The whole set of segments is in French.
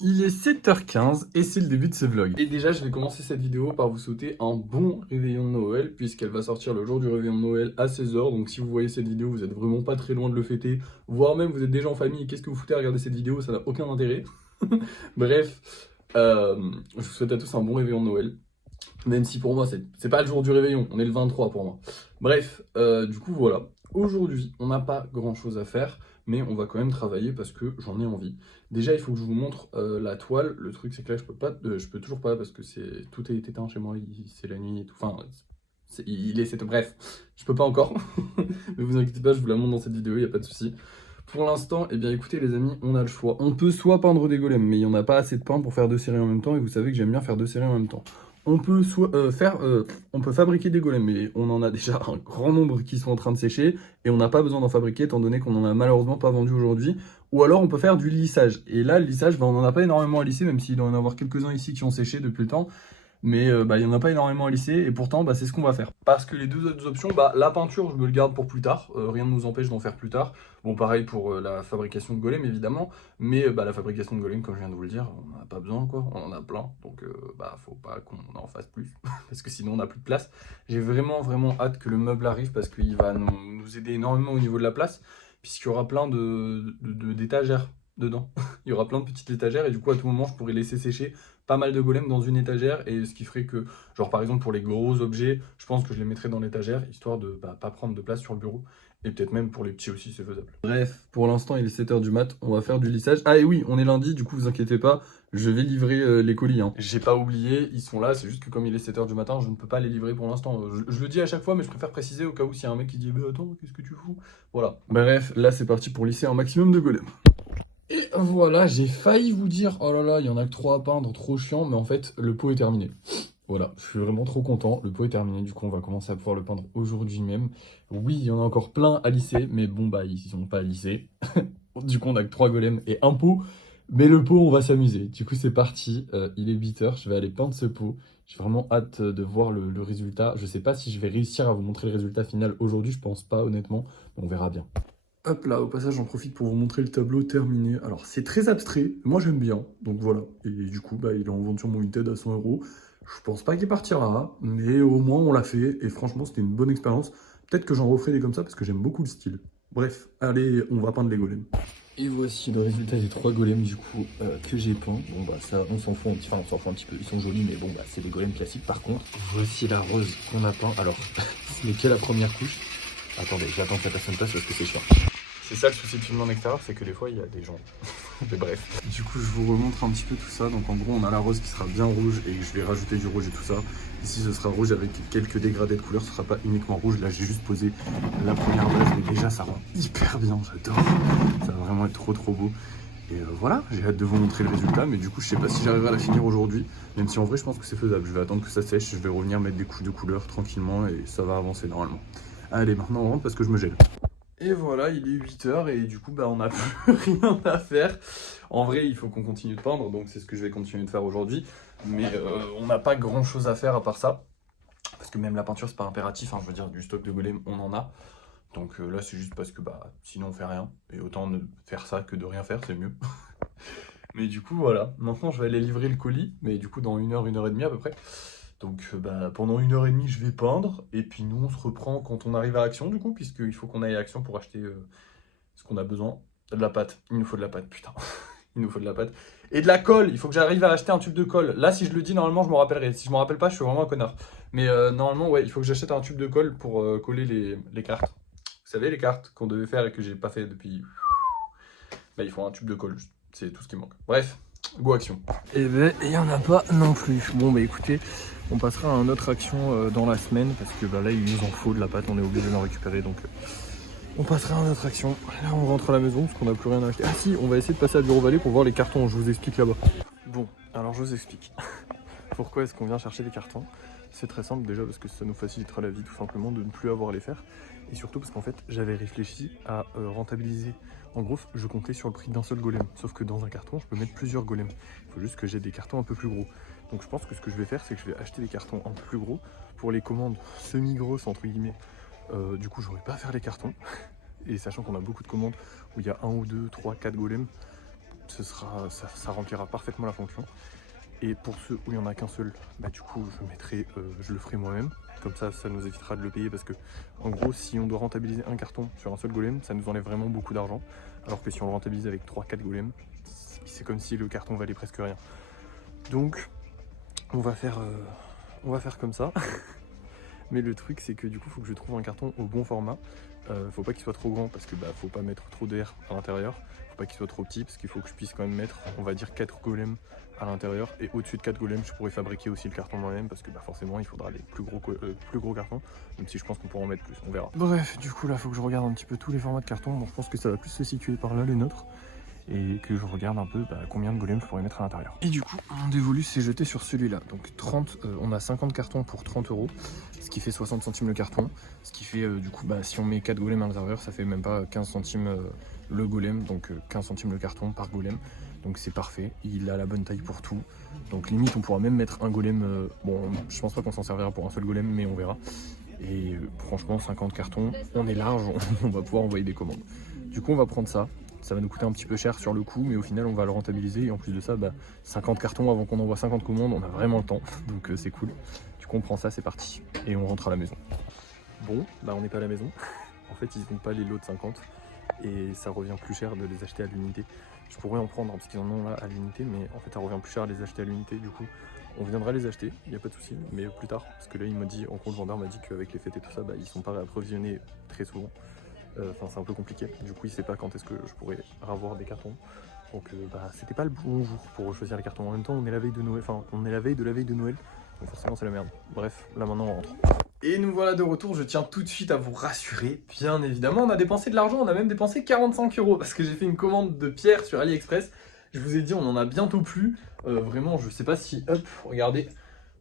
Il est 7h15 et c'est le début de ce vlog. Et déjà, je vais commencer cette vidéo par vous souhaiter un bon réveillon de Noël, puisqu'elle va sortir le jour du réveillon de Noël à 16h. Donc si vous voyez cette vidéo, vous êtes vraiment pas très loin de le fêter, voire même vous êtes déjà en famille et qu'est-ce que vous foutez à regarder cette vidéo, ça n'a aucun intérêt. Bref, je vous souhaite à tous un bon réveillon de Noël. Même si pour moi, c'est pas le jour du réveillon, on est le 23 pour moi. Bref, du coup, voilà. Aujourd'hui, on n'a pas grand chose à faire, mais on va quand même travailler parce que j'en ai envie. Déjà, il faut que je vous montre la toile. Le truc, c'est que là, je peux toujours pas parce que tout est éteint chez moi, c'est la nuit et tout. Enfin, bref, je peux pas encore. Mais vous inquiétez pas, je vous la montre dans cette vidéo, il n'y a pas de souci. Pour l'instant, eh bien écoutez les amis, on a le choix. On peut soit peindre des golems, mais il n'y en a pas assez de pain pour faire deux séries en même temps, et vous savez que j'aime bien faire deux séries en même temps. On peut on peut fabriquer des golems, mais on en a déjà un grand nombre qui sont en train de sécher, et on n'a pas besoin d'en fabriquer, étant donné qu'on n'en a malheureusement pas vendu aujourd'hui. Ou alors on peut faire du lissage. Et là, le lissage, on n'en a pas énormément à lisser, même s'il doit y en avoir quelques-uns ici qui ont séché depuis le temps. Mais il n'y en a pas énormément à lisser et pourtant c'est ce qu'on va faire. Parce que les deux autres options, la peinture je me le garde pour plus tard, rien ne nous empêche d'en faire plus tard. Bon pareil pour la fabrication de golem évidemment, mais la fabrication de golem comme je viens de vous le dire, on n'en a pas besoin quoi, on en a plein, donc faut pas qu'on en fasse plus, parce que sinon on n'a plus de place. J'ai vraiment hâte que le meuble arrive parce qu'il va nous aider énormément au niveau de la place, puisqu'il y aura plein d'étagères dedans. Il y aura plein de petites étagères et du coup à tout moment je pourrais laisser sécher pas mal de golems dans une étagère, et ce qui ferait que, genre par exemple pour les gros objets, je pense que je les mettrais dans l'étagère, histoire de pas prendre de place sur le bureau, et peut-être même pour les petits aussi c'est faisable. Bref, pour l'instant il est 7h du mat, on va faire du lissage. Ah et oui, on est lundi, du coup vous inquiétez pas, je vais livrer les colis. Hein. J'ai pas oublié, ils sont là, c'est juste que comme il est 7h du matin, je ne peux pas les livrer pour l'instant. Je le dis à chaque fois, mais je préfère préciser au cas où s'il y a un mec qui dit bah attends, qu'est-ce que tu fous. Voilà. Bref, là c'est parti pour lisser un maximum de golems. Et voilà, j'ai failli vous dire, oh là là, il y en a que 3 à peindre, trop chiant, mais en fait, le pot est terminé. Voilà, je suis vraiment trop content, le pot est terminé, du coup on va commencer à pouvoir le peindre aujourd'hui même. Oui, il y en a encore plein à lisser, mais bon ils sont pas à lisser. Du coup on a que 3 golems et un pot, mais le pot on va s'amuser. Du coup c'est parti, il est 8h, je vais aller peindre ce pot. J'ai vraiment hâte de voir le résultat. Je sais pas si je vais réussir à vous montrer le résultat final aujourd'hui, je pense pas honnêtement, mais on verra bien. Hop là, au passage, j'en profite pour vous montrer le tableau terminé. Alors, c'est très abstrait, moi j'aime bien, donc voilà. Et du coup, il est en vente sur mon Vinted à 100 €. Je pense pas qu'il partira, mais au moins on l'a fait, et franchement, c'était une bonne expérience. Peut-être que j'en referai des comme ça, parce que j'aime beaucoup le style. Bref, allez, on va peindre les golems. Et voici le résultat des 3 golems, du coup, que j'ai peints. Bon, ça, on s'en fout on s'en fout un petit peu, ils sont jolis, mais bon, c'est des golems classiques. Par contre, voici la rose qu'on a peint. Alors, ce n'est que la première couche. Attendez, j'attends que la personne passe parce que c'est chiant. C'est ça le souci de filmer en extérieur, c'est que des fois il y a des gens. Mais bref. Du coup, je vous remontre un petit peu tout ça. Donc en gros, on a la rose qui sera bien rouge et je vais rajouter du rouge et tout ça. Ici, ce sera rouge avec quelques dégradés de couleurs. Ce sera pas uniquement rouge. Là, j'ai juste posé la première base, mais déjà, ça rend hyper bien. J'adore. Ça va vraiment être trop beau. Et voilà, j'ai hâte de vous montrer le résultat. Mais du coup, je sais pas si j'arriverai à la finir aujourd'hui. Même si en vrai, je pense que c'est faisable. Je vais attendre que ça sèche. Je vais revenir mettre des couches de couleurs tranquillement et ça va avancer normalement. Allez, maintenant on rentre parce que je me gèle. Et voilà, il est 8h et du coup, on n'a plus rien à faire. En vrai, il faut qu'on continue de peindre, donc c'est ce que je vais continuer de faire aujourd'hui. Mais on n'a pas grand chose à faire à part ça. Parce que même la peinture, c'est pas impératif, hein, je veux dire, du stock de golem, on en a. Donc là, c'est juste parce que sinon on fait rien. Et autant de faire ça que de rien faire, c'est mieux. Mais du coup, voilà. Maintenant, je vais aller livrer le colis, mais du coup, dans 1h, 1h30 à peu près. Donc pendant 1h30, je vais peindre, et puis nous on se reprend quand on arrive à Action du coup, puisqu'il faut qu'on aille à Action pour acheter ce qu'on a besoin. De la pâte, il nous faut de la pâte, putain. Il nous faut de la pâte. Et de la colle, il faut que j'arrive à acheter un tube de colle. Là si je le dis, normalement je me rappellerai. Si je me rappelle pas, je suis vraiment un connard. Mais normalement, ouais, il faut que j'achète un tube de colle pour coller les cartes. Vous savez, les cartes qu'on devait faire et que j'ai pas fait depuis... il faut un tube de colle, c'est tout ce qui manque. Bref, go Action. Et il y en a pas non plus. Bon écoutez, on passera à une autre action dans la semaine parce que là il nous en faut de la pâte, on est obligé d'en récupérer, donc on passera à une autre action. Là on rentre à la maison parce qu'on n'a plus rien à acheter. Ah si, on va essayer de passer à Bureau Vallée pour voir les cartons, je vous explique là-bas. Bon, alors je vous explique. Pourquoi est-ce qu'on vient chercher des cartons? C'est très simple déjà parce que ça nous facilitera la vie tout simplement de ne plus avoir à les faire. Et surtout parce qu'en fait j'avais réfléchi à rentabiliser. En gros, je comptais sur le prix d'un seul golem. Sauf que dans un carton, je peux mettre plusieurs golems. Il faut juste que j'ai des cartons un peu plus gros. Donc je pense que ce que je vais faire, c'est que je vais acheter des cartons un peu plus gros pour les commandes semi-grosses entre guillemets. Du coup, j'aurai pas à faire les cartons. Et sachant qu'on a beaucoup de commandes où il y a 1 ou 2, 3, 4 golems, ça remplira parfaitement la fonction. Et pour ceux où il n'y en a qu'un seul, bah du coup je le ferai moi-même. Comme ça nous évitera de le payer parce que en gros si on doit rentabiliser un carton sur un seul golem, ça nous enlève vraiment beaucoup d'argent. Alors que si on le rentabilise avec 3-4 golems, c'est comme si le carton valait presque rien. Donc on va faire comme ça. Mais le truc c'est que du coup il faut que je trouve un carton au bon format. Faut pas qu'il soit trop grand parce que faut pas mettre trop d'air à l'intérieur. Faut pas qu'il soit trop petit parce qu'il faut que je puisse quand même mettre, on va dire 4 golems à l'intérieur. Et au-dessus de 4 golems, je pourrais fabriquer aussi le carton moi-même parce que forcément il faudra des plus gros cartons. Même si je pense qu'on pourra en mettre plus, on verra. Bref, du coup là faut que je regarde un petit peu tous les formats de carton. Bon, je pense que ça va plus se situer par là les nôtres. Et que je regarde un peu combien de golems je pourrais mettre à l'intérieur. Et du coup, mon dévolu s'est jeté sur celui-là. Donc 30, on a 50 cartons pour 30 €, ce qui fait 60 centimes le carton. Ce qui fait du coup, si on met 4 golems à l'intérieur, ça fait même pas 15 centimes le golem, donc 15 centimes le carton par golem. Donc c'est parfait, il a la bonne taille pour tout. Donc limite, on pourra même mettre un golem. Bon, je pense pas qu'on s'en servira pour un seul golem, mais on verra. Et franchement, 50 cartons, on est large, on va pouvoir envoyer des commandes. Du coup, on va prendre ça. Ça va nous coûter un petit peu cher sur le coup, mais au final on va le rentabiliser. Et en plus de ça, 50 cartons avant qu'on envoie 50 commandes, on a vraiment le temps, donc c'est cool. Du coup on prend ça, c'est parti. Et on rentre à la maison. Bon, on n'est pas à la maison. En fait ils n'ont pas les lots de 50 et ça revient plus cher de les acheter à l'unité. Je pourrais en prendre parce qu'ils en ont là à l'unité, mais en fait ça revient plus cher à les acheter à l'unité. Du coup on viendra les acheter, il n'y a pas de souci, mais plus tard. Parce que là il m'a dit, en gros le vendeur m'a dit qu'avec les fêtes et tout ça, ils sont pas réapprovisionnés très souvent. Enfin c'est un peu compliqué, du coup il sait pas quand est-ce que je pourrais avoir des cartons. Donc c'était pas le bon jour pour choisir les cartons. En même temps on est la veille de Noël, enfin on est la veille de Noël, donc forcément c'est la merde. Bref, là maintenant on rentre. Et nous voilà de retour, je tiens tout de suite à vous rassurer, bien évidemment on a dépensé de l'argent, on a même dépensé 45 € parce que j'ai fait une commande de pierre sur AliExpress. Je vous ai dit on en a bientôt plus, vraiment je sais pas si, hop, regardez.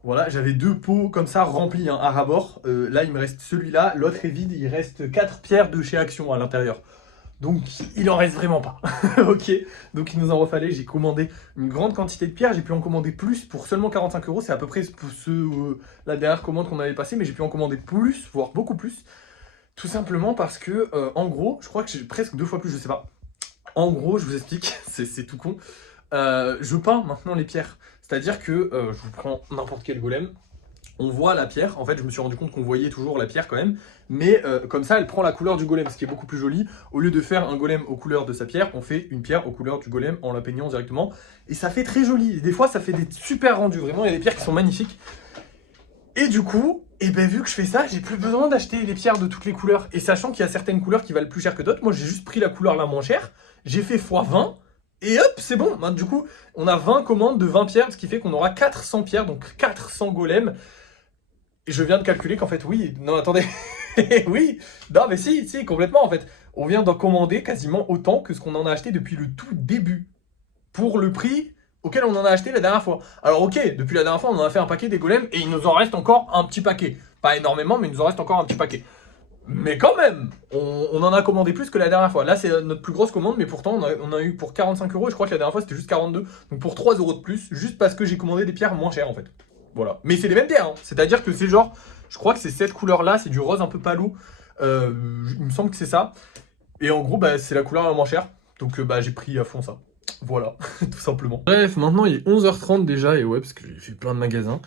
Voilà, j'avais 2 pots comme ça remplis à ras-bord. Là, il me reste celui-là, l'autre est vide, il reste 4 pierres de chez Action à l'intérieur. Donc, il en reste vraiment pas. Ok, donc il nous en refallait. J'ai commandé une grande quantité de pierres. J'ai pu en commander plus pour seulement 45 €. C'est à peu près la dernière commande qu'on avait passée, mais j'ai pu en commander plus, voire beaucoup plus. Tout simplement parce que, en gros, je crois que j'ai presque 2 fois plus, je sais pas. En gros, je vous explique, c'est tout con. Je peins maintenant les pierres. C'est-à-dire que je vous prends n'importe quel golem, on voit la pierre. En fait, je me suis rendu compte qu'on voyait toujours la pierre quand même. Mais comme ça, elle prend la couleur du golem, ce qui est beaucoup plus joli. Au lieu de faire un golem aux couleurs de sa pierre, on fait une pierre aux couleurs du golem en la peignant directement. Et ça fait très joli. Et des fois, ça fait des super rendus. Vraiment, il y a des pierres qui sont magnifiques. Et du coup, vu que je fais ça, j'ai plus besoin d'acheter les pierres de toutes les couleurs. Et sachant qu'il y a certaines couleurs qui valent plus cher que d'autres, moi j'ai juste pris la couleur la moins chère. J'ai fait x20. Et hop, c'est bon. Du coup, on a 20 commandes de 20 pierres, ce qui fait qu'on aura 400 pierres, donc 400 golems. Et je viens de calculer qu'en fait, oui, non, attendez. Oui, non, mais si, complètement, en fait. On vient d'en commander quasiment autant que ce qu'on en a acheté depuis le tout début. Pour le prix auquel on en a acheté la dernière fois. Alors ok, depuis la dernière fois, on en a fait un paquet des golems et il nous en reste encore un petit paquet. Pas énormément, mais il nous en reste encore un petit paquet. Mais quand même, on en a commandé plus que la dernière fois. Là, c'est notre plus grosse commande, mais pourtant, on a eu pour 45 €. Et je crois que la dernière fois, c'était juste 42. Donc pour 3 € de plus, juste parce que j'ai commandé des pierres moins chères, en fait. Voilà. Mais c'est les mêmes pierres, hein. C'est-à-dire que c'est genre, je crois que c'est cette couleur-là, c'est du rose un peu palo. Il me semble que c'est ça. Et en gros, c'est la couleur la moins chère. Donc j'ai pris à fond ça. Voilà, tout simplement. Bref, maintenant il est 11h30 déjà, et ouais, parce que j'ai fait plein de magasins.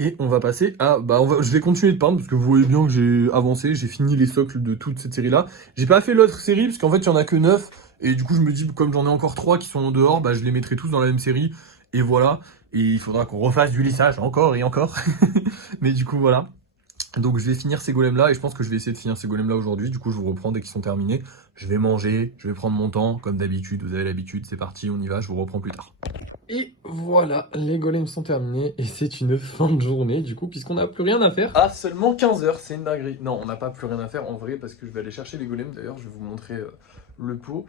Et on va passer à... je vais continuer de peindre, parce que vous voyez bien que j'ai avancé, j'ai fini les socles de toute cette série-là. J'ai pas fait l'autre série, parce qu'en fait, il y en a que 9. Et du coup, je me dis, comme j'en ai encore 3 qui sont en dehors, je les mettrai tous dans la même série. Et voilà. Et il faudra qu'on refasse du lissage, encore et encore. Mais du coup, voilà. Donc je vais finir ces golems là et je pense que je vais essayer de finir ces golems là aujourd'hui. Du coup je vous reprends dès qu'ils sont terminés. Je vais manger, je vais prendre mon temps comme d'habitude, vous avez l'habitude, c'est parti, on y va, je vous reprends plus tard. Et voilà, les golems sont terminés et c'est une fin de journée du coup puisqu'on n'a plus rien à faire. Ah, seulement 15 h, c'est une dinguerie. Non, on n'a pas plus rien à faire en vrai parce que je vais aller chercher les golems. D'ailleurs je vais vous montrer le pot.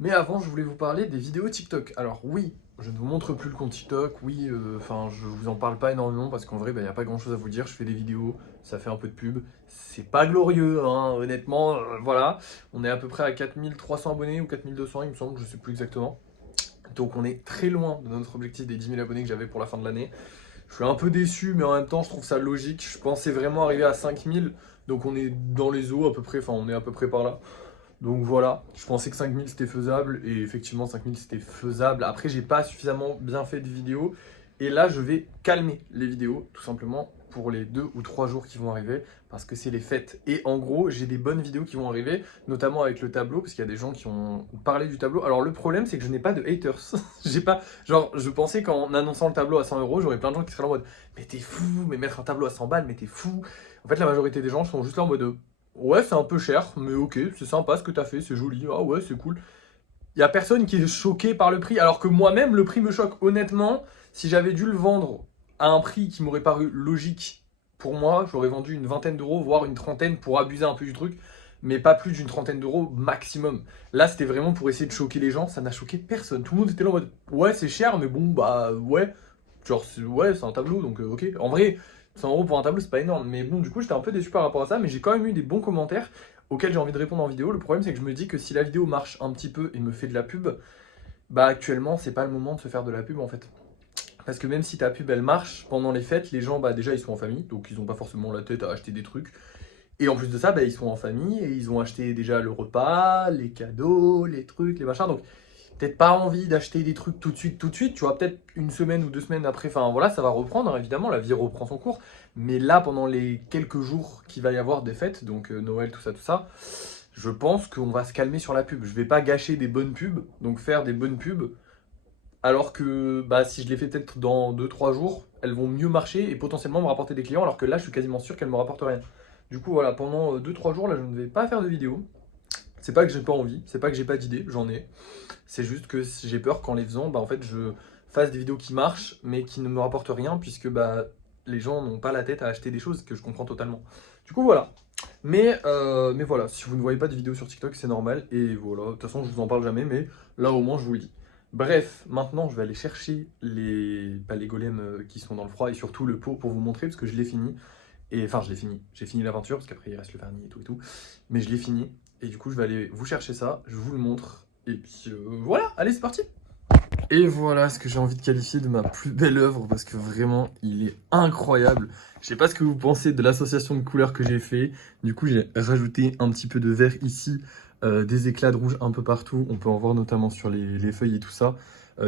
Mais avant je voulais vous parler des vidéos TikTok. Alors oui, je ne vous montre plus le compte TikTok, oui, je vous en parle pas énormément parce qu'en vrai, il n'y a pas grand chose à vous dire. Je fais des vidéos, ça fait un peu de pub. C'est pas glorieux, hein, honnêtement, voilà. On est à peu près à 4300 abonnés ou 4200, il me semble, je sais plus exactement. Donc on est très loin de notre objectif des 10 000 abonnés que j'avais pour la fin de l'année. Je suis un peu déçu, mais en même temps, je trouve ça logique. Je pensais vraiment arriver à 5000, donc on est dans les eaux à peu près, enfin on est à peu près par là. Donc voilà, je pensais que 5000 c'était faisable et effectivement 5000 c'était faisable. Après j'ai pas suffisamment bien fait de vidéos et là je vais calmer les vidéos tout simplement pour les 2 ou 3 jours qui vont arriver parce que c'est les fêtes. Et en gros j'ai des bonnes vidéos qui vont arriver, notamment avec le tableau parce qu'il y a des gens qui ont parlé du tableau. Alors le problème c'est que je n'ai pas de haters. J'ai pas, genre je pensais qu'en annonçant le tableau à 100 euros j'aurais plein de gens qui seraient là en mode mais t'es fou, mais mettre un tableau à 100 balles mais t'es fou. En fait la majorité des gens sont juste là en mode ouais, c'est un peu cher, mais ok, c'est sympa ce que t'as fait, c'est joli, ah ouais, c'est cool. Il y a personne qui est choqué par le prix, alors que moi-même, le prix me choque. Honnêtement, si j'avais dû le vendre à un prix qui m'aurait paru logique pour moi, j'aurais vendu une vingtaine d'euros, voire une trentaine pour abuser un peu du truc, mais pas plus d'une trentaine d'euros maximum. Là, c'était vraiment pour essayer de choquer les gens, ça n'a choqué personne. Tout le monde était là en mode, ouais, c'est cher, mais bon, bah ouais, genre, ouais, c'est un tableau, donc ok. En vrai, 100 euros pour un tableau, c'est pas énorme. Mais bon, du coup, j'étais un peu déçu par rapport à ça. Mais j'ai quand même eu des bons commentaires auxquels j'ai envie de répondre en vidéo. Le problème, c'est que je me dis que si la vidéo marche un petit peu et me fait de la pub, bah actuellement, c'est pas le moment de se faire de la pub en fait. Parce que même si ta pub elle marche pendant les fêtes, les gens, bah déjà, ils sont en famille. Donc ils ont pas forcément la tête à acheter des trucs. Et en plus de ça, bah, ils sont en famille et ils ont acheté déjà le repas, les cadeaux, les trucs, les machins. Donc peut-être pas envie d'acheter des trucs tout de suite, tu vois, peut-être une semaine ou 2 semaines après, enfin voilà, ça va reprendre, hein, évidemment, la vie reprend son cours, mais là, pendant les quelques jours qu'il va y avoir des fêtes, donc Noël, tout ça, je pense qu'on va se calmer sur la pub. Je vais pas gâcher des bonnes pubs, donc faire des bonnes pubs, alors que bah, si je les fais peut-être dans 2 3 jours, elles vont mieux marcher et potentiellement me rapporter des clients, alors que là, je suis quasiment sûr qu'elles me rapportent rien. Du coup, voilà, pendant 2 3 jours, là, je ne vais pas faire de vidéo. C'est pas que j'ai pas envie, c'est pas que j'ai pas d'idée, j'en ai. C'est juste que j'ai peur qu'en les faisant, bah en fait je fasse des vidéos qui marchent mais qui ne me rapportent rien puisque bah les gens n'ont pas la tête à acheter des choses que je comprends totalement. Du coup voilà. Mais voilà, si vous ne voyez pas de vidéos sur TikTok, c'est normal. Et voilà, de toute façon je vous en parle jamais, mais là au moins je vous le dis. Bref, maintenant je vais aller chercher les golems qui sont dans le froid et surtout le pot pour vous montrer parce que je l'ai fini. Et enfin, je l'ai fini. J'ai fini l'aventure parce qu'après il reste le vernis et tout. Mais je l'ai fini. Et du coup, je vais aller vous chercher ça. Je vous le montre. Et puis voilà, allez, c'est parti. Et voilà ce que j'ai envie de qualifier de ma plus belle œuvre parce que vraiment, il est incroyable. Je sais pas ce que vous pensez de l'association de couleurs que j'ai fait. Du coup, j'ai rajouté un petit peu de vert ici, des éclats de rouge un peu partout. On peut en voir notamment sur les feuilles et tout ça.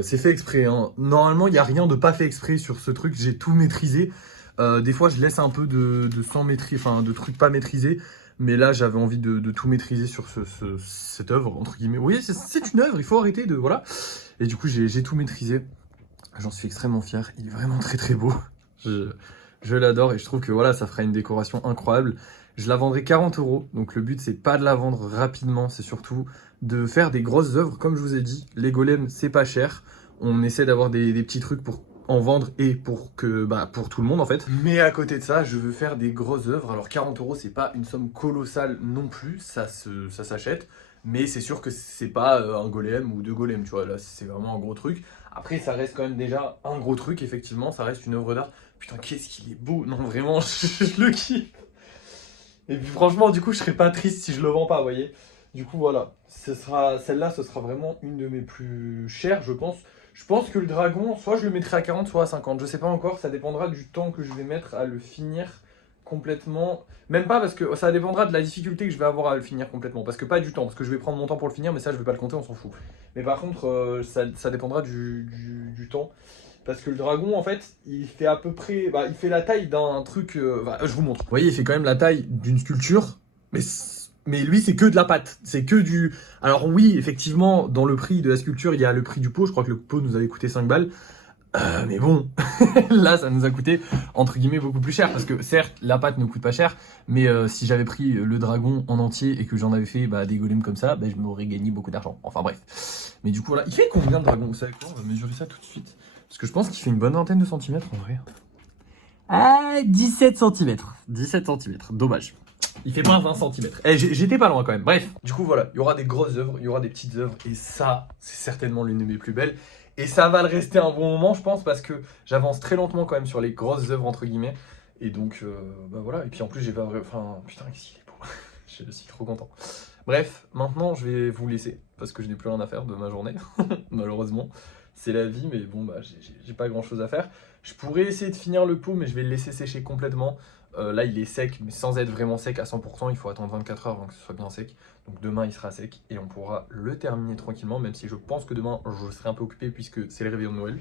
C'est fait exprès, hein. Normalement, il n'y a rien de pas fait exprès sur ce truc. J'ai tout maîtrisé. Des fois, je laisse un peu de sans maîtrise, enfin de trucs pas maîtrisés. Mais là, j'avais envie de tout maîtriser sur cette œuvre, entre guillemets. Vous voyez, c'est une œuvre, il faut arrêter de... Voilà. Et du coup, j'ai tout maîtrisé. J'en suis extrêmement fier. Il est vraiment très très beau. Je l'adore et je trouve que voilà, ça fera une décoration incroyable. Je la vendrai 40 euros. Donc le but, c'est pas de la vendre rapidement, c'est surtout de faire des grosses œuvres. Comme je vous ai dit, les golems, c'est pas cher. On essaie d'avoir des petits trucs pour en vendre et pour tout le monde en fait. Mais à côté de ça, je veux faire des grosses œuvres. Alors 40 euros, c'est pas une somme colossale non plus, ça s'achète. Mais c'est sûr que c'est pas un golem ou 2 golems, tu vois. Là, c'est vraiment un gros truc. Après, ça reste quand même déjà un gros truc, effectivement. Ça reste une œuvre d'art. Putain, qu'est-ce qu'il est beau. Non, vraiment, je le kiffe. Et puis franchement, du coup, je serais pas triste si je le vends pas, vous voyez. Du coup, voilà. Celle-là, ce sera vraiment une de mes plus chères, je pense. Je pense que le dragon, soit je le mettrai à 40, soit à 50. Je sais pas encore, ça dépendra du temps que je vais mettre à le finir complètement. Même pas parce que ça dépendra de la difficulté que je vais avoir à le finir complètement. Parce que pas du temps, parce que je vais prendre mon temps pour le finir, mais ça je vais pas le compter, on s'en fout. Mais par contre, ça dépendra du temps. Parce que le dragon, en fait, il fait à peu près. Bah, il fait la taille d'un truc. Je vous montre. Vous voyez, il fait quand même la taille d'une sculpture. Mais lui, c'est que de la pâte. C'est que du. Alors, oui, effectivement, dans le prix de la sculpture, il y a le prix du pot. Je crois que le pot nous avait coûté 5 balles. Mais bon, là, ça nous a coûté, entre guillemets, beaucoup plus cher. Parce que certes, la pâte ne coûte pas cher. Mais si j'avais pris le dragon en entier et que j'en avais fait des golems comme ça, je m'aurais gagné beaucoup d'argent. Enfin bref. Mais du coup, voilà. Il fait combien de dragons? Vous savez quoi? On va mesurer ça tout de suite. Parce que je pense qu'il fait une bonne vingtaine de centimètres en vrai. Ah, 17 centimètres. 17 centimètres. Dommage. Il fait pas 20 centimètres. J'étais pas loin quand même. Bref. Du coup, voilà. Il y aura des grosses œuvres, il y aura des petites œuvres. Et ça, c'est certainement l'une de mes plus belles. Et ça va le rester un bon moment, je pense, parce que j'avance très lentement quand même sur les grosses œuvres, entre guillemets. Et donc, voilà. Et puis en plus, j'ai pas... Enfin, putain, qu'est-ce qu'il est beau. Je suis trop content. Bref, maintenant, je vais vous laisser. Parce que je n'ai plus rien à faire de ma journée. Malheureusement. c'est la vie, mais bon, bah, j'ai pas grand chose à faire. Je pourrais essayer de finir le pot, mais je vais le laisser sécher complètement. Là, il est sec, mais sans être vraiment sec à 100%, il faut attendre 24 heures avant que ce soit bien sec. Donc demain, il sera sec et on pourra le terminer tranquillement, même si je pense que demain, je serai un peu occupé puisque c'est le réveillon de Noël.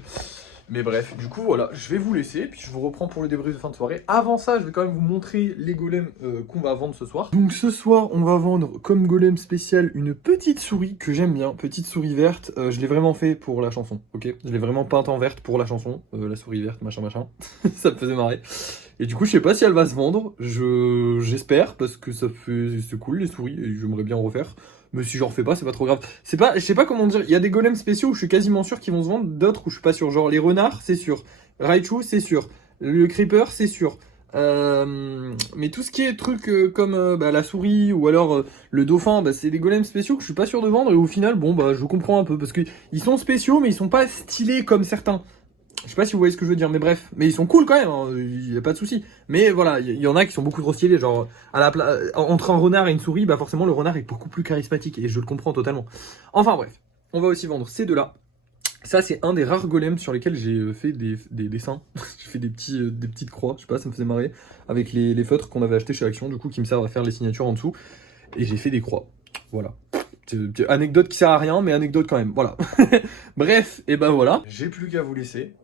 Mais bref, du coup, voilà, je vais vous laisser, puis je vous reprends pour le débrief de fin de soirée. Avant ça, je vais quand même vous montrer les golems qu'on va vendre ce soir. Donc ce soir, on va vendre comme golem spécial une petite souris que j'aime bien, petite souris verte. Je l'ai vraiment fait pour la chanson, ok? Je l'ai vraiment peinte en verte pour la chanson, la souris verte, machin, machin. Ça me faisait marrer. Et du coup, je sais pas si elle va se vendre, j'espère, parce que c'est cool les souris, et j'aimerais bien en refaire. Mais si j'en refais pas, c'est pas trop grave. C'est pas, je sais pas comment dire, il y a des golems spéciaux où je suis quasiment sûr qu'ils vont se vendre, d'autres où je suis pas sûr. Genre les renards, c'est sûr. Raichu, c'est sûr. Le creeper, c'est sûr. Mais tout ce qui est truc comme bah, la souris ou alors le dauphin, bah, c'est des golems spéciaux que je suis pas sûr de vendre. Et au final, bon, bah je comprends un peu. Parce qu'ils sont spéciaux, mais ils sont pas stylés comme certains. Je sais pas si vous voyez ce que je veux dire, mais bref. Mais ils sont cool quand même, hein, y a pas de souci. Mais voilà, il y en a qui sont beaucoup trop stylés. Genre, entre un renard et une souris, bah forcément le renard est beaucoup plus charismatique. Et je le comprends totalement. Enfin bref, on va aussi vendre ces deux-là. Ça, c'est un des rares golems sur lesquels j'ai fait des dessins. J'ai fait des petites croix, je sais pas, ça me faisait marrer. Avec les feutres qu'on avait achetés chez Action, du coup, qui me servent à faire les signatures en dessous. Et j'ai fait des croix. Voilà. Anecdote qui sert à rien, mais anecdote quand même. Voilà. Bref, et ben voilà. J'ai plus qu'à vous laisser.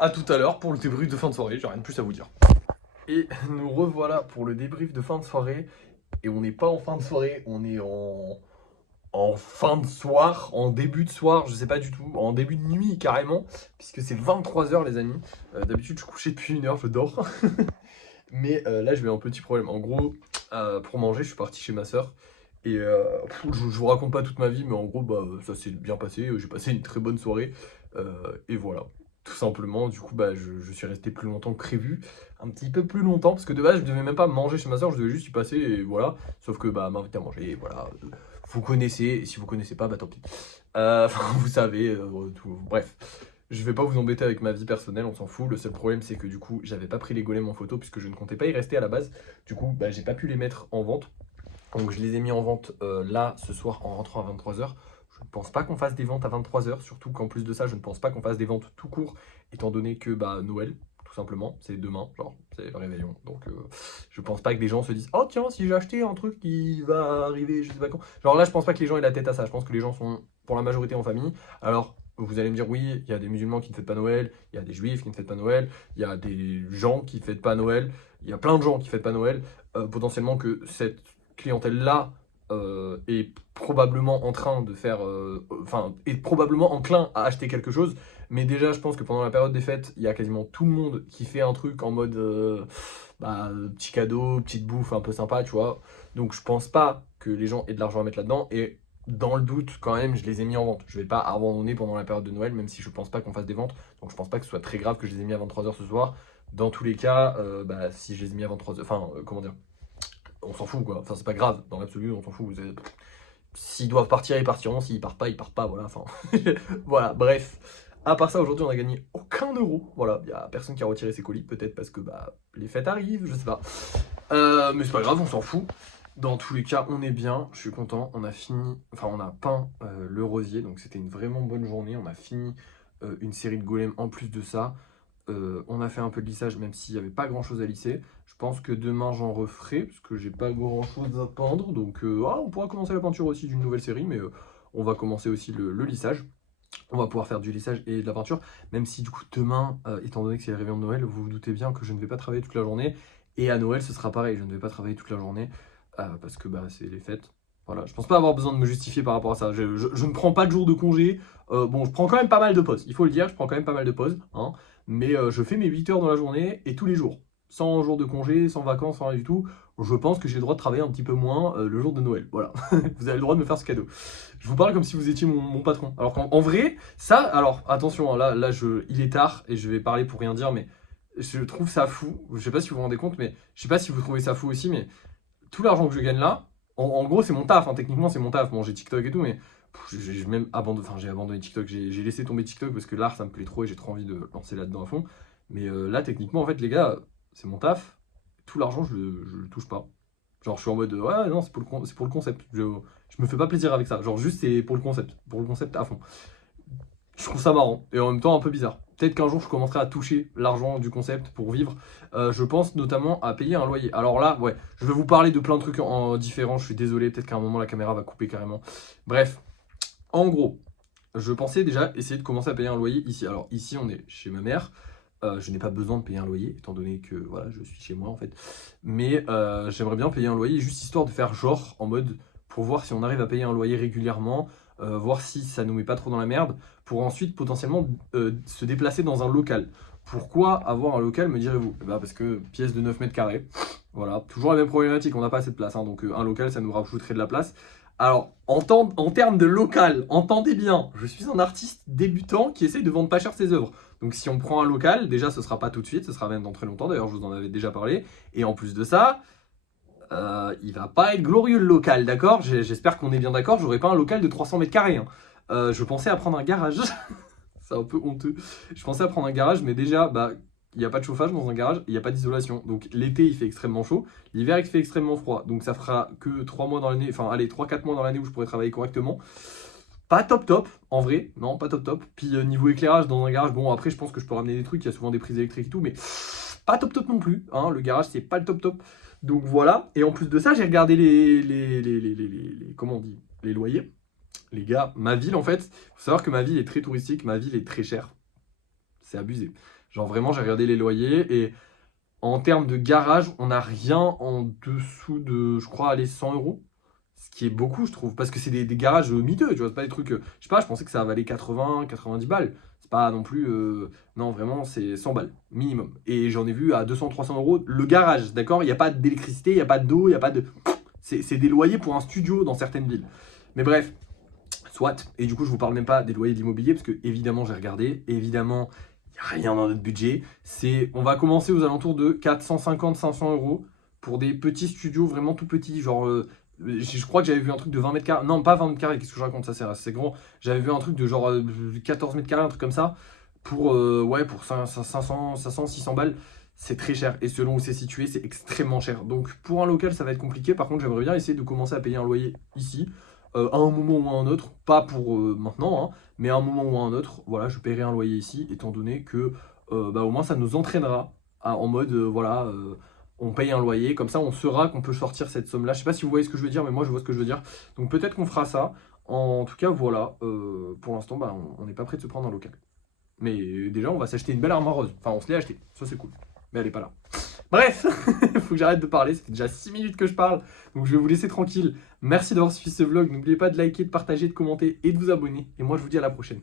À tout à l'heure pour le débrief de fin de soirée, j'ai rien de plus à vous dire. Et nous revoilà pour le débrief de fin de soirée. Et on n'est pas en fin de soirée, on est en fin de soir, en début de soir, je sais pas du tout, en début de nuit carrément, puisque c'est 23 h les amis. D'habitude je suis couché depuis 1 heure, je dors. Mais là je vais un petit problème. En gros, pour manger, je suis parti chez ma soeur. Et je vous raconte pas toute ma vie, mais en gros, bah, ça s'est bien passé. J'ai passé une très bonne soirée. Et voilà. Tout simplement, du coup, bah, je suis resté plus longtemps que prévu. Un petit peu plus longtemps, parce que de base, je devais même pas manger chez ma soeur, je devais juste y passer, et voilà. Sauf que, bah, m'inviter à manger, et voilà. Vous connaissez, et si vous connaissez pas, bah tant pis. Enfin, vous savez, tout, bref. Je vais pas vous embêter avec ma vie personnelle, on s'en fout. Le seul problème, c'est que du coup, j'avais pas pris les golems en photo, puisque je ne comptais pas y rester à la base. Du coup, bah, j'ai pas pu les mettre en vente. Donc je les ai mis en vente là, ce soir, en rentrant à 23 h. Je ne pense pas qu'on fasse des ventes à 23 h, surtout qu'en plus de ça, je ne pense pas qu'on fasse des ventes tout court, étant donné que bah, Noël, tout simplement, c'est demain, genre, c'est le réveillon. Donc je pense pas que des gens se disent « Oh tiens, si j'ai acheté un truc qui va arriver, je sais pas quand ». Genre là, je pense pas que les gens aient la tête à ça, je pense que les gens sont pour la majorité en famille. Alors, vous allez me dire oui, il y a des musulmans qui ne fêtent pas Noël, il y a des juifs qui ne fêtent pas Noël, il y a des gens qui ne fêtent pas Noël, il y a plein de gens qui ne fêtent pas Noël. Potentiellement que cette clientèle-là est probablement en train de faire, est probablement enclin à acheter quelque chose. Mais déjà, je pense que pendant la période des fêtes, il y a quasiment tout le monde qui fait un truc en mode petit cadeau, petite bouffe un peu sympa, tu vois. Donc je pense pas que les gens aient de l'argent à mettre là-dedans. Et dans le doute, quand même, je les ai mis en vente. Je vais pas abandonner pendant la période de Noël, même si je pense pas qu'on fasse des ventes. Donc je pense pas que ce soit très grave que je les ai mis à 23 h ce soir. Dans tous les cas, si je les ai mis à 23 h, comment dire, on s'en fout quoi, enfin c'est pas grave, dans l'absolu on s'en fout. S'ils doivent partir, ils partiront, s'ils partent pas, voilà, enfin voilà, bref. À part ça, aujourd'hui on a gagné aucun euro, voilà, il y a personne qui a retiré ses colis, peut-être parce que bah les fêtes arrivent, je sais pas. Mais c'est pas grave, on s'en fout. Dans tous les cas, on est bien, je suis content, on a fini, enfin on a peint le rosier, donc c'était une vraiment bonne journée, on a fini une série de golems en plus de ça. On a fait un peu de lissage, même s'il n'y avait pas grand chose à lisser. Je pense que demain j'en referai, parce que j'ai pas grand chose à peindre. Donc on pourra commencer la peinture aussi d'une nouvelle série, mais on va commencer aussi le lissage. On va pouvoir faire du lissage et de la peinture, même si du coup demain, étant donné que c'est le réveillon de Noël, vous vous doutez bien que je ne vais pas travailler toute la journée. Et à Noël, ce sera pareil, je ne vais pas travailler toute la journée, parce que bah, c'est les fêtes. Voilà, je pense pas avoir besoin de me justifier par rapport à ça. Je ne prends pas de jour de congé. Bon, je prends quand même pas mal de pauses, il faut le dire, je prends quand même pas mal de pauses. Hein, mais je fais mes 8 heures dans la journée et tous les jours. Sans jour de congé, sans vacances, sans rien du tout. Je pense que j'ai le droit de travailler un petit peu moins le jour de Noël. Voilà, vous avez le droit de me faire ce cadeau. Je vous parle comme si vous étiez mon patron. Alors qu'en vrai, ça, alors attention, hein, là il est tard et je vais parler pour rien dire, mais je trouve ça fou. Je sais pas si vous vous rendez compte, mais je sais pas si vous trouvez ça fou aussi, mais tout l'argent que je gagne là, en gros c'est mon taf, hein, techniquement c'est mon taf. Bon, j'ai TikTok et tout, mais j'ai même abandonné, j'ai abandonné TikTok, j'ai laissé tomber TikTok parce que l'art ça me plaît trop et j'ai trop envie de lancer là-dedans à fond. Mais là techniquement en fait les gars, c'est mon taf, tout l'argent je le touche pas. Genre je suis en mode ouais non c'est pour le concept, je me fais pas plaisir avec ça, genre juste c'est pour le concept à fond. Je trouve ça marrant et en même temps un peu bizarre. Peut-être qu'un jour je commencerai à toucher l'argent du concept pour vivre. Je pense notamment à payer un loyer. Alors là, ouais, je vais vous parler de plein de trucs différents. Je suis désolé, peut-être qu'à un moment la caméra va couper carrément. Bref, en gros, je pensais déjà essayer de commencer à payer un loyer ici. Alors ici, on est chez ma mère. Je n'ai pas besoin de payer un loyer, étant donné que voilà, je suis chez moi en fait. Mais j'aimerais bien payer un loyer, juste histoire de faire genre en mode pour voir si on arrive à payer un loyer régulièrement, voir si ça nous met pas trop dans la merde, pour ensuite potentiellement se déplacer dans un local. Pourquoi avoir un local, me direz-vous? Eh ben, parce que pièce de 9 mètres carrés, voilà, toujours la même problématique, on n'a pas assez de place, hein, donc un local ça nous rajouterait de la place. Alors, en termes de local, entendez bien, je suis un artiste débutant qui essaye de vendre pas cher ses œuvres. Donc si on prend un local, déjà ce sera pas tout de suite, ce sera même dans très longtemps, d'ailleurs je vous en avais déjà parlé. Et en plus de ça, il va pas être glorieux le local, d'accord? J'espère qu'on est bien d'accord, j'aurai pas un local de 300 mètres carrés. Hein. Je pensais à prendre un garage, c'est un peu honteux. Je pensais à prendre un garage, mais déjà, bah, il n'y a pas de chauffage dans un garage, il n'y a pas d'isolation. Donc l'été il fait extrêmement chaud, l'hiver il fait extrêmement froid. Donc ça fera que 3 mois dans l'année, enfin allez, 3-4 mois dans l'année où je pourrais travailler correctement. Pas top top, en vrai, non, pas top top. Puis niveau éclairage dans un garage, bon après je pense que je peux ramener des trucs, il y a souvent des prises électriques et tout, mais pas top top non plus. Hein, le garage c'est pas le top top. Donc voilà, et en plus de ça, j'ai regardé comment on dit, les loyers. Les gars, ma ville en fait, faut savoir que ma ville est très touristique, ma ville est très chère. C'est abusé. Genre vraiment, j'ai regardé les loyers et en termes de garage, on n'a rien en dessous de, je crois, aller 100 euros. Ce qui est beaucoup, je trouve, parce que c'est des garages miteux, tu vois, c'est pas des trucs, je sais pas, je pensais que ça valait 80, 90 balles. C'est pas non plus, non, vraiment, c'est 100 balles, minimum. Et j'en ai vu à 200, 300 euros le garage, d'accord? Il n'y a pas d'électricité, il n'y a pas d'eau, il n'y a pas de... C'est des loyers pour un studio dans certaines villes. Mais bref, soit. Et du coup, je vous parle même pas des loyers d'immobilier, parce que évidemment, j'ai regardé, évidemment, il n'y a rien dans notre budget. On va commencer aux alentours de 450, 500 euros pour des petits studios vraiment tout petits, genre... je crois que j'avais vu un truc de 20 mètres carrés. Non, pas 20 mètres carrés, qu'est-ce que je raconte, ça c'est assez grand. J'avais vu un truc de genre 14 mètres carrés, un truc comme ça, pour, ouais, pour 500, 600 balles. C'est très cher. Et selon où c'est situé, c'est extrêmement cher. Donc pour un local, ça va être compliqué. Par contre, j'aimerais bien essayer de commencer à payer un loyer ici, à un moment ou à un autre. Pas pour maintenant, hein, mais à un moment ou à un autre. Voilà, je paierai un loyer ici, étant donné que bah, au moins ça nous entraînera en mode, voilà on paye un loyer, comme ça on saura qu'on peut sortir cette somme-là. Je sais pas si vous voyez ce que je veux dire, mais moi je vois ce que je veux dire. Donc peut-être qu'on fera ça. En tout cas, voilà, pour l'instant, bah, on n'est pas prêt de se prendre un local. Mais déjà, on va s'acheter une belle armoire rose. Enfin, on se l'est acheté, ça c'est cool. Mais elle est pas là. Bref, il faut que j'arrête de parler, ça fait déjà 6 minutes que je parle. Donc je vais vous laisser tranquille. Merci d'avoir suivi ce vlog. N'oubliez pas de liker, de partager, de commenter et de vous abonner. Et moi je vous dis à la prochaine.